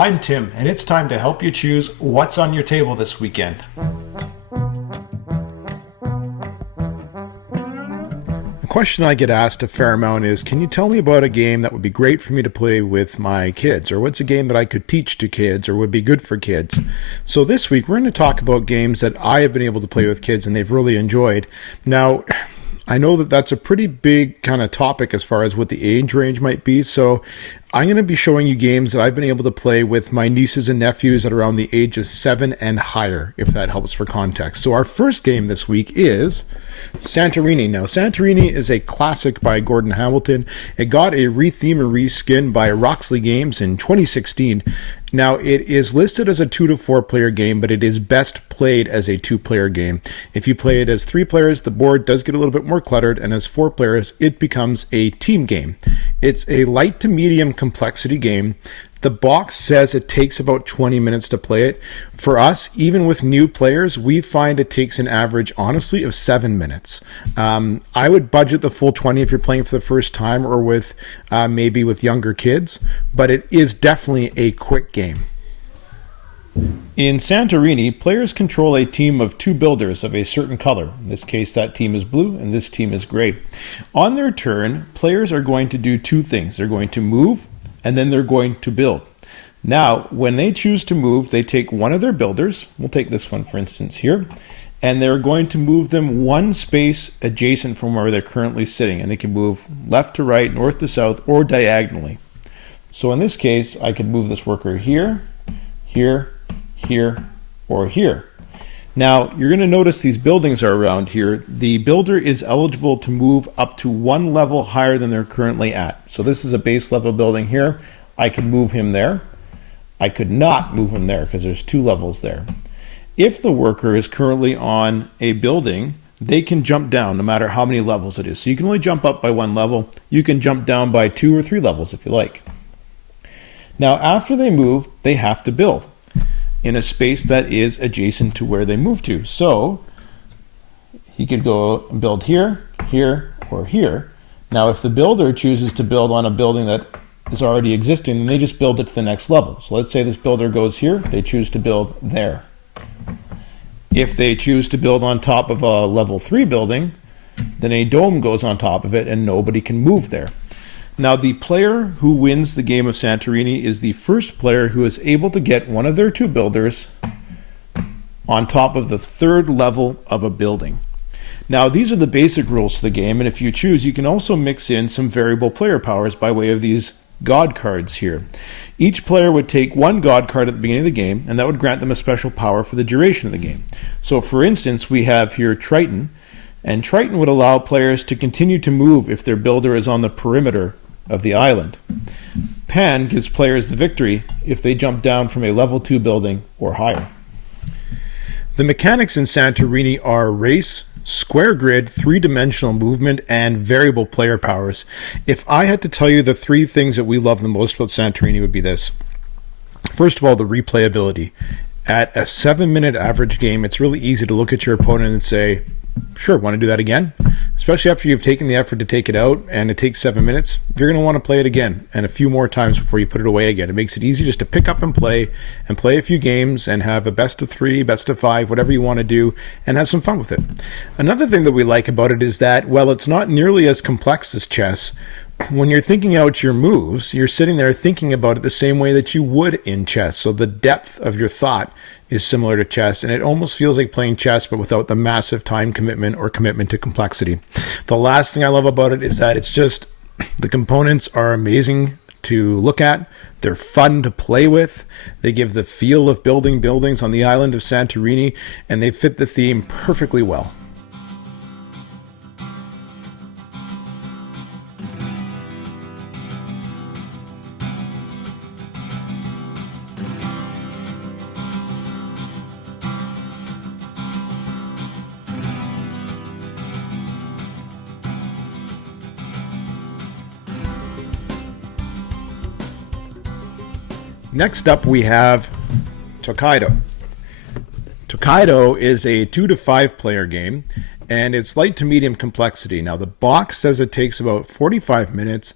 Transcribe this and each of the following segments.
I'm Tim, and it's time to help you choose what's on your table this weekend. A question I get asked a fair amount is, can you tell me about a game that would be great for me to play with my kids? Or what's a game that I could teach to kids or would be good for kids? So this week, we're going to talk about games that I have been able to play with kids and they've really enjoyed. Now, I know that that's a pretty big kind of topic as far as what the age range might be. So I'm going to be showing you games that I've been able to play with my nieces and nephews at around the age of 7 and higher, if that helps for context. So our first game this week is Santorini. Now, Santorini is a classic by Gordon Hamilton. It got a retheme or reskin by Roxley Games in 2016. Now, it is listed as a 2 to 4 player game, but it is best played as a 2-player game. If you play it as 3 players, the board does get a little bit more cluttered, and as 4 players, it becomes a team game. It's a light to medium complexity game. The box says it takes about 20 minutes to play it. For us, even with new players, we find it takes an average, honestly, of 7 minutes. I would budget the full 20 if you're playing for the first time or with maybe with younger kids, but it is definitely a quick game. In Santorini, players control a team of 2 builders of a certain color. In this case, that team is blue and this team is gray. On their turn, players are going to do 2 things. They're going to move and then they're going to build. Now, when they choose to move, they take one of their builders. We'll take this one, for instance, here. And they're going to move them 1 space adjacent from where they're currently sitting. And they can move left to right, north to south, or diagonally. So in this case, I could move this worker here, here, here, or here. Now, you're going to notice these buildings are around here. The builder is eligible to move up to 1 level higher than they're currently at. So this is a base level building here. I could move him there. I could not move him there because there's 2 levels there. If the worker is currently on a building, they can jump down no matter how many levels it is. So you can only jump up by 1 level. You can jump down by 2 or 3 levels if you like. Now, after they move, they have to build in a space that is adjacent to where they move to. So he could go build here, here, or here. Now, if the builder chooses to build on a building that is already existing, then they just build it to the next level. So let's say this builder goes here, they choose to build there. If they choose to build on top of a level 3 building, then a dome goes on top of it and nobody can move there. Now, the player who wins the game of Santorini is the first player who is able to get one of their 2 builders on top of the 3rd level of a building. Now, these are the basic rules to the game, and if you choose, you can also mix in some variable player powers by way of these God cards here. Each player would take 1 God card at the beginning of the game, and that would grant them a special power for the duration of the game. So, for instance, we have here Triton, and Triton would allow players to continue to move if their builder is on the perimeter of the island. Pan gives players the victory if they jump down from a level 2 building or higher. The mechanics in Santorini are race, square grid, 3-dimensional movement, and variable player powers. If I had to tell you the 3 things that we love the most about Santorini, it would be this. First of all, the replayability. At a 7-minute average game, it's really easy to look at your opponent and say, sure, want to do that again? Especially after you've taken the effort to take it out and it takes 7 minutes, you're going to want to play it again and a few more times before you put it away again. It makes it easy just to pick up and play a few games and have a best of 3, best of 5, whatever you want to do, and have some fun with it. Another thing that we like about it is that, well, it's not nearly as complex as chess. When you're thinking out your moves, you're sitting there thinking about it the same way that you would in chess. So the depth of your thought is similar to chess, and it almost feels like playing chess, but without the massive time commitment or commitment to complexity. The last thing I love about it is that it's just, the components are amazing to look at. They're fun to play with. They give the feel of building buildings on the island of Santorini, and they fit the theme perfectly well. Next up, we have Tokaido. Tokaido is a 2 to 5 player game, and it's light to medium complexity. Now, the box says it takes about 45 minutes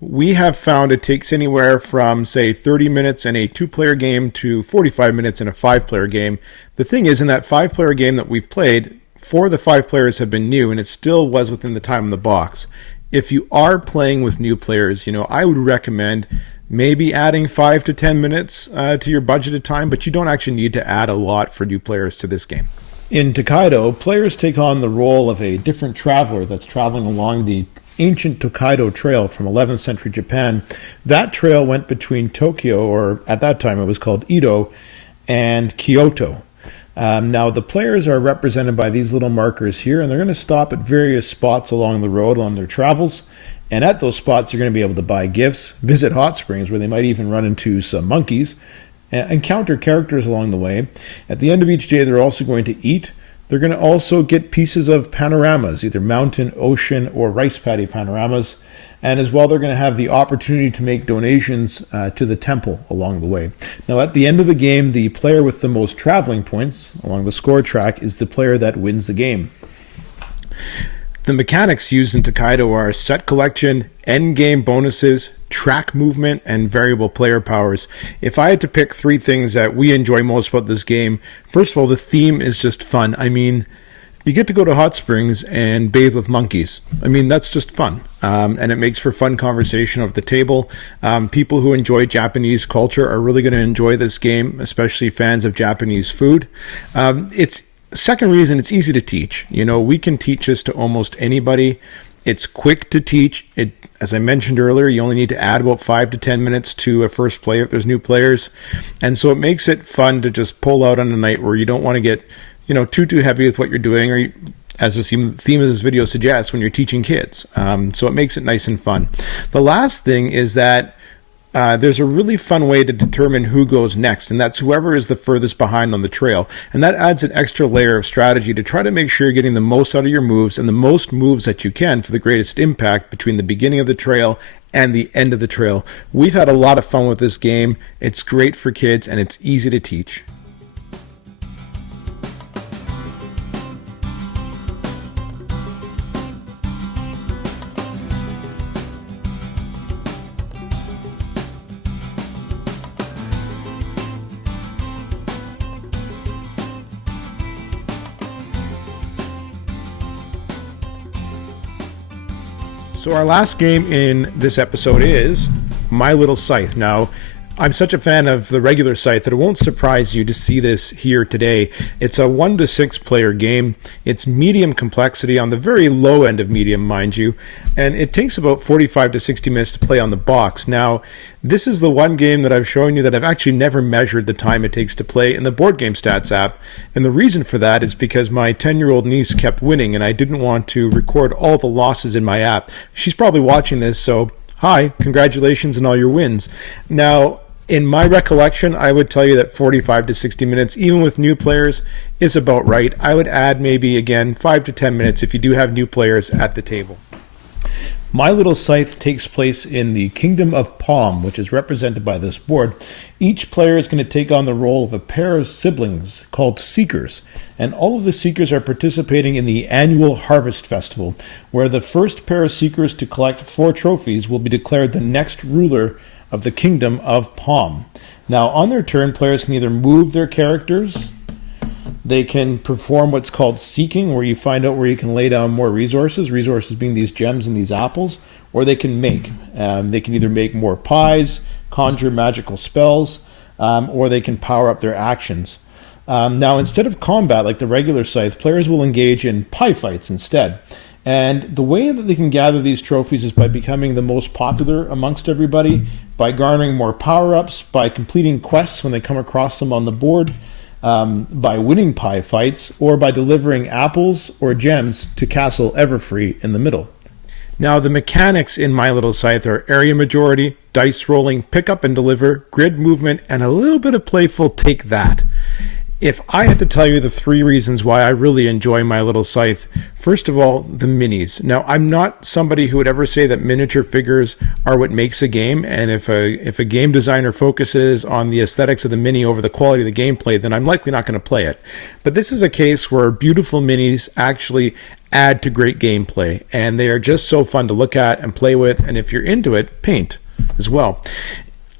we have found it takes anywhere from, say, 30 minutes in a two-player game to 45 minutes in a five-player game. The thing is, in that five-player game that we've played, 4 of the 5 players have been new, and it still was within the time in the box. If you are playing with new players, I would recommend maybe adding 5 to 10 minutes to your budgeted time, but you don't actually need to add a lot for new players to this game. In Tokaido, players take on the role of a different traveler that's traveling along the ancient Tokaido Trail from 11th century Japan. That trail went between Tokyo, or at that time it was called Edo, and Kyoto. Now, the players are represented by these little markers here, and they're going to stop at various spots along the road on their travels. And at those spots, you're going to be able to buy gifts, visit hot springs where they might even run into some monkeys, encounter characters along the way. At the end of each day, they're also going to eat. They're going to also get pieces of panoramas, either mountain, ocean, or rice paddy panoramas. And as well, they're going to have the opportunity to make donations to the temple along the way. Now, at the end of the game, the player with the most traveling points along the score track is the player that wins the game. The mechanics used in Tokaido are set collection, end game bonuses, track movement, and variable player powers. If I had to pick 3 things that we enjoy most about this game, first of all, the theme is just fun. I mean, you get to go to hot springs and bathe with monkeys. I mean, that's just fun. And it makes for fun conversation over the table. People who enjoy Japanese culture are really going to enjoy this game, especially fans of Japanese food. Second reason, it's easy to teach. We can teach this to almost anybody. It's quick to teach. As I mentioned earlier, you only need to add about 5 to 10 minutes to a first play if there's new players. And so it makes it fun to just pull out on a night where you don't want to get too heavy with what you're doing, or as the theme of this video suggests, when you're teaching kids. So it makes it nice and fun. The last thing is that there's a really fun way to determine who goes next, and that's whoever is the furthest behind on the trail. And that adds an extra layer of strategy to try to make sure you're getting the most out of your moves and the most moves that you can for the greatest impact between the beginning of the trail and the end of the trail. We've had a lot of fun with this game. It's great for kids, and it's easy to teach. So our last game in this episode is My Little Scythe. Now, I'm such a fan of the regular Scythe that it won't surprise you to see this here today. It's a 1 to 6 player game. It's medium complexity, on the very low end of medium, mind you, and it takes about 45 to 60 minutes to play on the box. Now, this is the one game that I've shown you that I've actually never measured the time it takes to play in the Board Game Stats app, and the reason for that is because my 10-year-old niece kept winning, and I didn't want to record all the losses in my app. She's probably watching this, so hi, congratulations on all your wins. Now, in my recollection, I would tell you that 45 to 60 minutes, even with new players, is about right. I would add maybe, again, 5 to 10 minutes if you do have new players at the table. My Little Scythe takes place in the Kingdom of Palm, which is represented by this board. Each player is going to take on the role of a pair of siblings called Seekers, and all of the Seekers are participating in the annual Harvest Festival, where the first pair of Seekers to collect 4 trophies will be declared the next ruler of the Kingdom of Palm. Now, on their turn, players can either move their characters, they can perform what's called seeking, where you find out where you can lay down more resources being these gems and these apples, or they can make. They can either make more pies, conjure magical spells, or they can power up their actions. Now, instead of combat like the regular Scythe, players will engage in pie fights instead. And the way that they can gather these trophies is by becoming the most popular amongst everybody, by garnering more power-ups, by completing quests when they come across them on the board, by winning pie fights, or by delivering apples or gems to Castle Everfree in the middle. Now, the mechanics in My Little Scythe are area majority, dice rolling, pick up and deliver, grid movement, and a little bit of playful take that. If I had to tell you the three reasons why I really enjoy my Little Scythe, first of all, the minis. Now, I'm not somebody who would ever say that miniature figures are what makes a game, and if a game designer focuses on the aesthetics of the mini over the quality of the gameplay, then I'm likely not going to play it. But this is a case where beautiful minis actually add to great gameplay, and they are just so fun to look at and play with, and if you're into it, paint as well.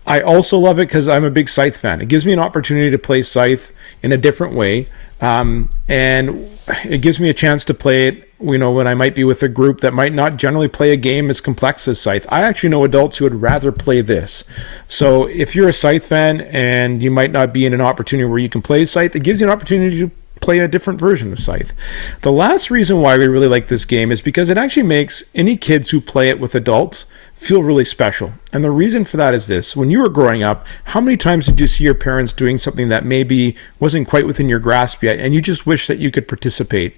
I also love it because I'm a big Scythe fan. It gives me an opportunity to play Scythe in a different way, and it gives me a chance to play it, when I might be with a group that might not generally play a game as complex as Scythe. I actually know adults who would rather play this. So if you're a Scythe fan and you might not be in an opportunity where you can play Scythe, it gives you an opportunity to play a different version of Scythe. The last reason why we really like this game is because it actually makes any kids who play it with adults feel really special. And the reason for that is this: when you were growing up, how many times did you see your parents doing something that maybe wasn't quite within your grasp yet, and you just wish that you could participate?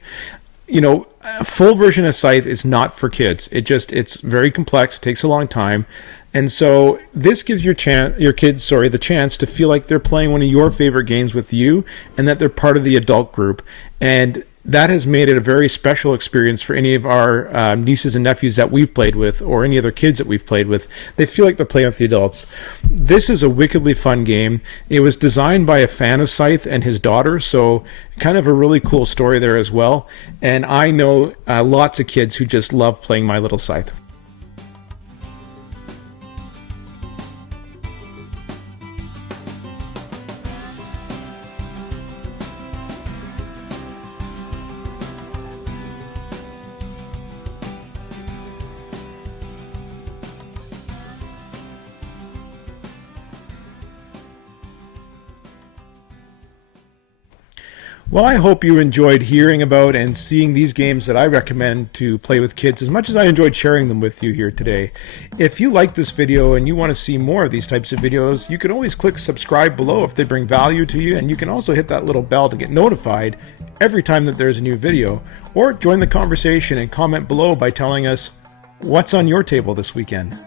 A full version of Scythe is not for kids. It's very complex. It takes a long time. And so this gives your kids, the chance to feel like they're playing one of your favorite games with you, and that they're part of the adult group. And that has made it a very special experience for any of our nieces and nephews that we've played with, or any other kids that we've played with. They feel like they're playing with the adults. This is a wickedly fun game. It was designed by a fan of Scythe and his daughter, so kind of a really cool story there as well. And I know lots of kids who just love playing My Little Scythe. Well, I hope you enjoyed hearing about and seeing these games that I recommend to play with kids as much as I enjoyed sharing them with you here today. If you like this video and you want to see more of these types of videos, you can always click subscribe below if they bring value to you, and you can also hit that little bell to get notified every time that there's a new video, or join the conversation and comment below by telling us what's on your table this weekend.